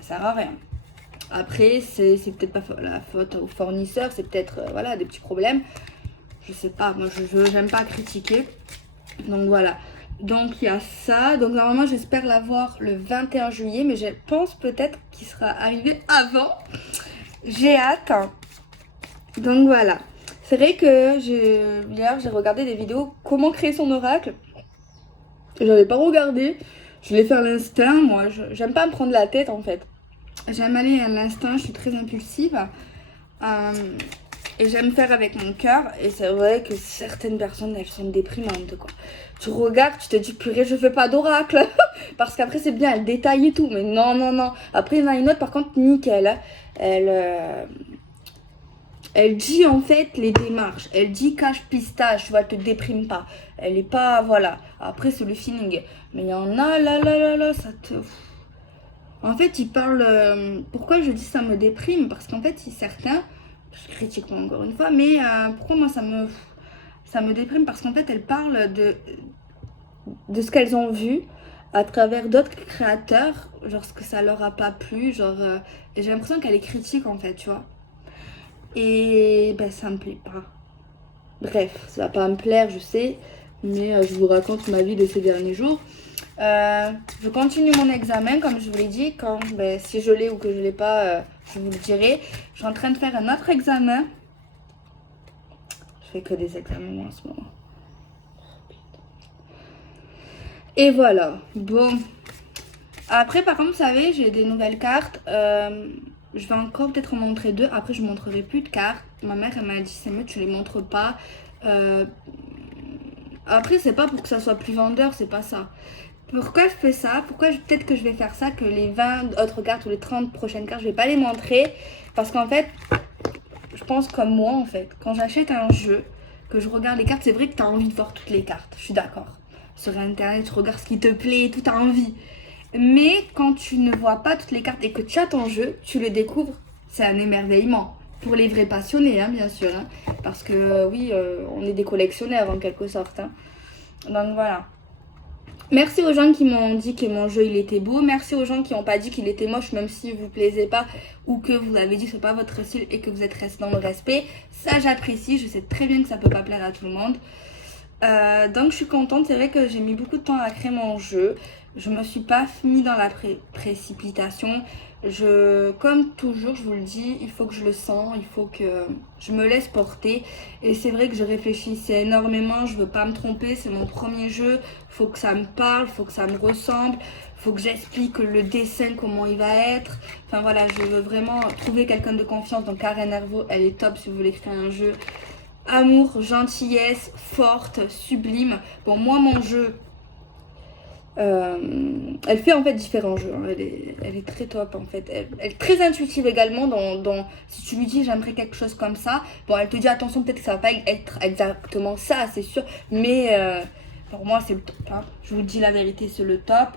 ça sert à rien. Après, c'est peut-être pas la faute au fournisseur, c'est peut-être voilà, des petits problèmes. Je sais pas, moi je j'aime pas critiquer. Donc voilà. Donc il y a ça. Donc normalement, j'espère l'avoir le 21 juillet, mais je pense peut-être qu'il sera arrivé avant. J'ai hâte. Donc voilà. C'est vrai que hier j'ai regardé des vidéos comment créer son oracle. J'avais pas regardé. Je l'ai fait à l'instinct. Moi, j'aime pas me prendre la tête en fait. J'aime aller à l'instinct. Je suis très impulsive. Et j'aime faire avec mon cœur. Et c'est vrai que certaines personnes, elles sont déprimantes quoi. Tu regardes, tu te dis purée, je fais pas d'oracle. Parce qu'après c'est bien, elle détaille et tout. Mais non, non, non. Après il y en a une autre par contre nickel. Elle dit en fait les démarches. Elle dit cache pistache, tu vois, elle te déprime pas. Elle est pas, voilà. Après, c'est le feeling. Mais il y en a, là, ça te... En fait, ils parlent... pourquoi je dis ça me déprime? Parce qu'en fait, certains... Je critique pas encore une fois, mais pourquoi moi ça me déprime? Parce qu'en fait, elles parlent de ce qu'elles ont vu à travers d'autres créateurs. Genre, ce que ça leur a pas plu. Genre, et j'ai l'impression qu'elle est critique en fait, tu vois. Et ben ça me plaît pas. Bref, ça va pas me plaire, je sais, mais je vous raconte ma vie de ces derniers jours. Je continue mon examen, comme je vous l'ai dit. Si je l'ai ou que je l'ai pas, je vous le dirai. Je suis en train de faire un autre examen. Je fais que des examens moi, en ce moment. Et voilà. Bon. Après, par contre, vous savez, j'ai des nouvelles cartes. Je vais encore peut-être en montrer deux. Après, je ne montrerai plus de cartes. Ma mère, elle m'a dit, c'est mieux, tu les montres pas. Après, c'est pas pour que ça soit plus vendeur, c'est pas ça. Pourquoi je fais ça? Peut-être que je vais faire ça, que les 20 autres cartes ou les 30 prochaines cartes, je vais pas les montrer. Parce qu'en fait, je pense comme moi, en fait. Quand j'achète un jeu, que je regarde les cartes, c'est vrai que tu as envie de voir toutes les cartes. Je suis d'accord. Sur Internet, tu regardes ce qui te plaît, tout, tu as envie. Mais quand tu ne vois pas toutes les cartes et que tu as ton jeu, tu le découvres, c'est un émerveillement. Pour les vrais passionnés, hein, bien sûr. Hein. Parce que oui, on est des collectionneurs en quelque sorte. Hein. Donc voilà. Merci aux gens qui m'ont dit que mon jeu il était beau. Merci aux gens qui n'ont pas dit qu'il était moche, même si vous plaisait pas ou que vous avez dit que ce n'est pas votre style et que vous êtes resté dans le respect. Ça j'apprécie. Je sais très bien que ça peut pas plaire à tout le monde. Donc je suis contente. C'est vrai que j'ai mis beaucoup de temps à créer mon jeu. Je me suis pas mis dans la précipitation. Comme toujours, je vous le dis, il faut que je le sens, il faut que je me laisse porter. Et c'est vrai que je réfléchissais énormément, je veux pas me tromper, c'est mon premier jeu. Il faut que ça me parle, il faut que ça me ressemble, il faut que j'explique le dessin, comment il va être. Enfin voilà, je veux vraiment trouver quelqu'un de confiance. Donc Karen Hervaux, elle est top si vous voulez créer un jeu. Amour, gentillesse, forte, sublime. Bon, moi, mon jeu, elle fait en fait différents jeux. Hein. Elle est très top en fait. Elle est très intuitive également. Si tu lui dis j'aimerais quelque chose comme ça, bon, elle te dit attention, peut-être que ça va pas être exactement ça, c'est sûr. Mais pour moi, c'est le top. Hein. Je vous dis la vérité, c'est le top.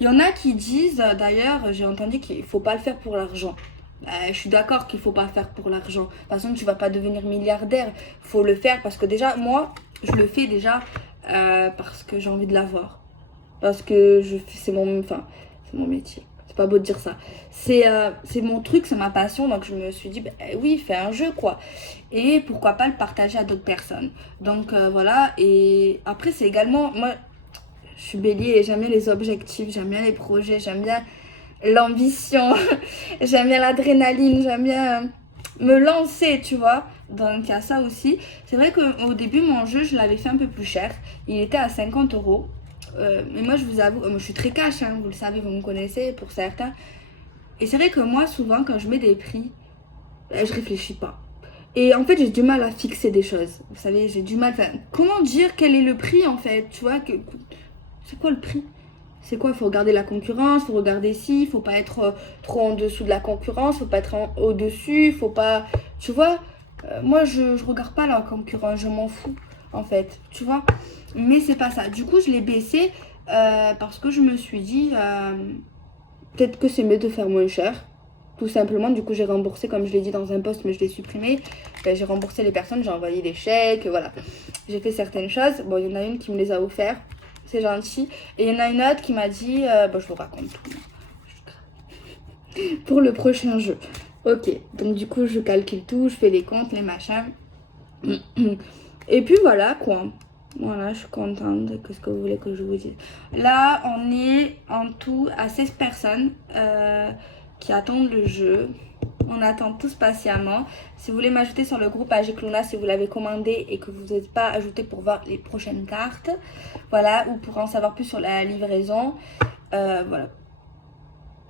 Il y en a qui disent, d'ailleurs, j'ai entendu qu'il faut pas le faire pour l'argent. Je suis d'accord qu'il faut pas le faire pour l'argent. De toute façon, tu vas pas devenir milliardaire. Faut le faire parce que déjà, moi, je le fais déjà parce que j'ai envie de l'avoir. Parce que c'est mon métier. C'est pas beau de dire ça. C'est mon truc, c'est ma passion. Donc je me suis dit, oui, fais un jeu quoi. Et pourquoi pas le partager à d'autres personnes. Donc voilà. Et après, c'est également, moi, je suis bélier et j'aime bien les objectifs, j'aime bien les projets, j'aime bien l'ambition, j'aime bien l'adrénaline, j'aime bien me lancer, tu vois. Donc il y a ça aussi. C'est vrai qu'au début, mon jeu, je l'avais fait un peu plus cher. Il était à 50 €. Mais moi, je vous avoue, moi, je suis très cash, hein, vous le savez, vous me connaissez pour certains. Et c'est vrai que moi, souvent, quand je mets des prix, je réfléchis pas. Et en fait, j'ai du mal à fixer des choses. Vous savez, j'ai du mal. Enfin, comment dire quel est le prix en fait. Tu vois, c'est quoi le prix? C'est quoi? Il faut regarder la concurrence, il faut regarder si, il faut pas être trop en dessous de la concurrence, il faut pas être au-dessus, il faut pas. Tu vois, moi je regarde pas la concurrence, je m'en fous en fait, tu vois. Mais c'est pas ça. Du coup, je l'ai baissé parce que je me suis dit peut-être que c'est mieux de faire moins cher. Tout simplement, du coup, j'ai remboursé, comme je l'ai dit dans un post, mais je l'ai supprimé. J'ai remboursé les personnes, j'ai envoyé des chèques, voilà. J'ai fait certaines choses. Bon, il y en a une qui me les a offerts, c'est gentil. Et il y en a une autre qui m'a dit, je vous raconte tout. Pour le prochain jeu. Ok, donc du coup, je calcule tout, je fais les comptes, les machins. Et puis voilà, quoi. Voilà, je suis contente. Qu'est-ce que vous voulez que je vous dise? Là, on est en tout à 16 personnes qui attendent le jeu. On attend tous patiemment. Si vous voulez m'ajouter sur le groupe Magic Luna, si vous l'avez commandé et que vous n'êtes pas ajouté pour voir les prochaines cartes, voilà, ou pour en savoir plus sur la livraison, voilà.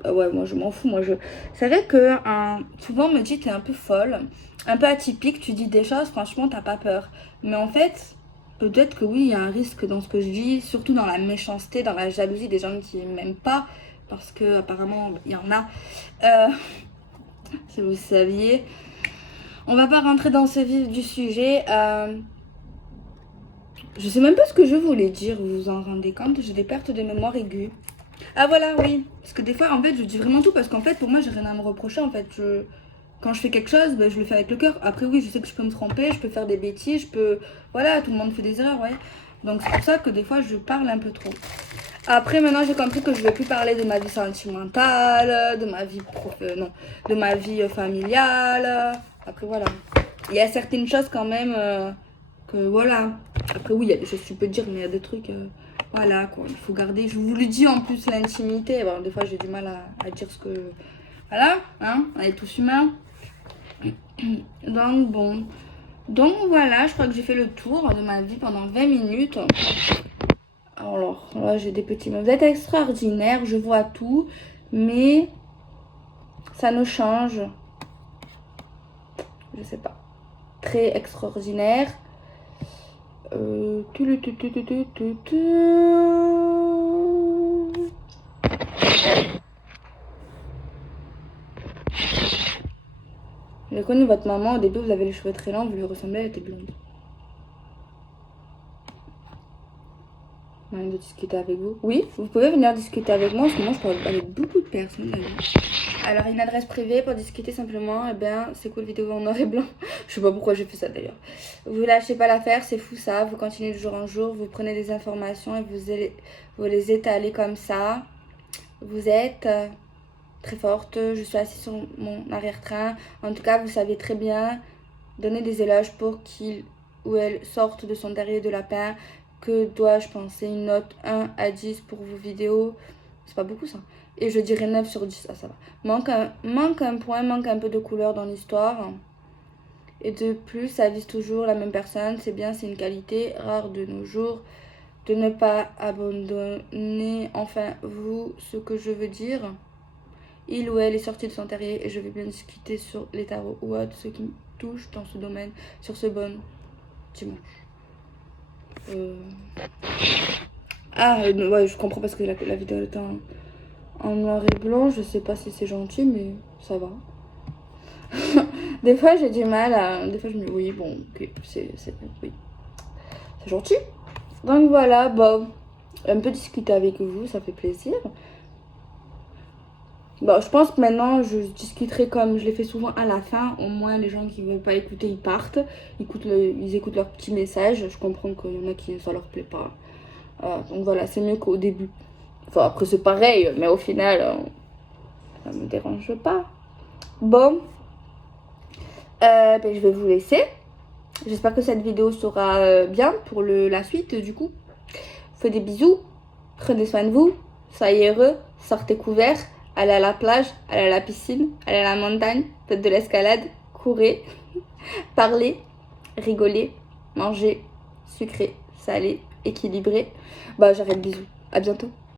Ouais, moi je m'en fous. C'est vrai que souvent on me dit t'es un peu folle, un peu atypique, tu dis des choses, franchement t'as pas peur. Mais en fait, peut-être que oui, il y a un risque dans ce que je dis, surtout dans la méchanceté, dans la jalousie des gens qui m'aiment pas, parce que apparemment il y en a. Si vous saviez. On va pas rentrer dans ce vif du sujet. Je sais même pas ce que je voulais dire, vous vous en rendez compte? J'ai des pertes de mémoire aiguës. Ah voilà, oui. Parce que des fois, en fait, je dis vraiment tout parce qu'en fait, pour moi, j'ai rien à me reprocher. En fait, quand je fais quelque chose, je le fais avec le cœur. Après, oui, je sais que je peux me tromper, je peux faire des bêtises, Voilà, tout le monde fait des erreurs, ouais. Donc c'est pour ça que des fois, je parle un peu trop. Après, maintenant, j'ai compris que je ne vais plus parler de ma vie sentimentale, de ma vie non, de ma vie familiale. Après, voilà. Il y a certaines choses quand même que, voilà. Après, oui, il y a des choses que tu peux dire, mais il y a des trucs, voilà, quoi. Il faut garder, je vous le dis en plus, l'intimité. Bon, des fois, j'ai du mal à dire ce que... Voilà, hein, on est tous humains. Donc, bon. Donc, voilà, je crois que j'ai fait le tour de ma vie pendant 20 minutes. Alors, là, j'ai des petits mots. Vous êtes extraordinaire, je vois tout, mais ça ne change. Je sais pas. Très extraordinaire. J'ai connu votre maman, au début vous avez les cheveux très longs, vous lui ressemblez, elle était blonde. envie de discuter avec vous. Oui, vous pouvez venir discuter avec moi. En ce moment, je parle avec beaucoup de personnes. Alors, une adresse privée pour discuter simplement. Eh bien, c'est cool, vidéo en noir et blanc. Je sais pas pourquoi j'ai fait ça d'ailleurs. Vous lâchez pas l'affaire, c'est fou ça. Vous continuez de jour en jour. Vous prenez des informations et vous les étalez comme ça. Vous êtes très forte. Je suis assise sur mon arrière-train. En tout cas, vous savez très bien donner des éloges pour qu'il ou elle sorte de son terrier de lapin. Que dois-je penser? Une note 1 à 10 pour vos vidéos. C'est pas beaucoup ça. Et je dirais 9 sur 10. Ah, ça va. Manque un point, manque un peu de couleur dans l'histoire. Et de plus, ça vise toujours la même personne. C'est bien, c'est une qualité rare de nos jours. De ne pas abandonner, enfin, vous, ce que je veux dire. Il ou elle est sorti de son terrier et je vais bien discuter sur les tarots ou autre, ce qui me touche dans ce domaine, sur ce bon dimanche. Ouais, je comprends parce que la vidéo est en noir et blanc. Je sais pas si c'est gentil, mais ça va. Des fois, j'ai du mal à... Des fois, je me dis, oui, bon, ok, oui. C'est gentil. Donc voilà, bon, un peu discuter avec vous, ça fait plaisir. Bon, je pense que maintenant, je discuterai comme je l'ai fait souvent à la fin. Au moins, les gens qui ne veulent pas écouter, ils partent. Ils écoutent leur petit message. Je comprends qu'il y en a qui ça leur plaît pas. Donc voilà, c'est mieux qu'au début. Enfin, après, c'est pareil, mais au final, ça me dérange pas. Bon, ben, je vais vous laisser. J'espère que cette vidéo sera bien pour la suite, du coup. Faites des bisous. Prenez soin de vous. Soyez heureux. Sortez couverts. Allez à la plage, allez à la piscine, allez à la montagne, faites de l'escalade, courez, parlez, rigolez, mangez, sucré, salé, équilibré. Bah j'arrête, bisous, à bientôt.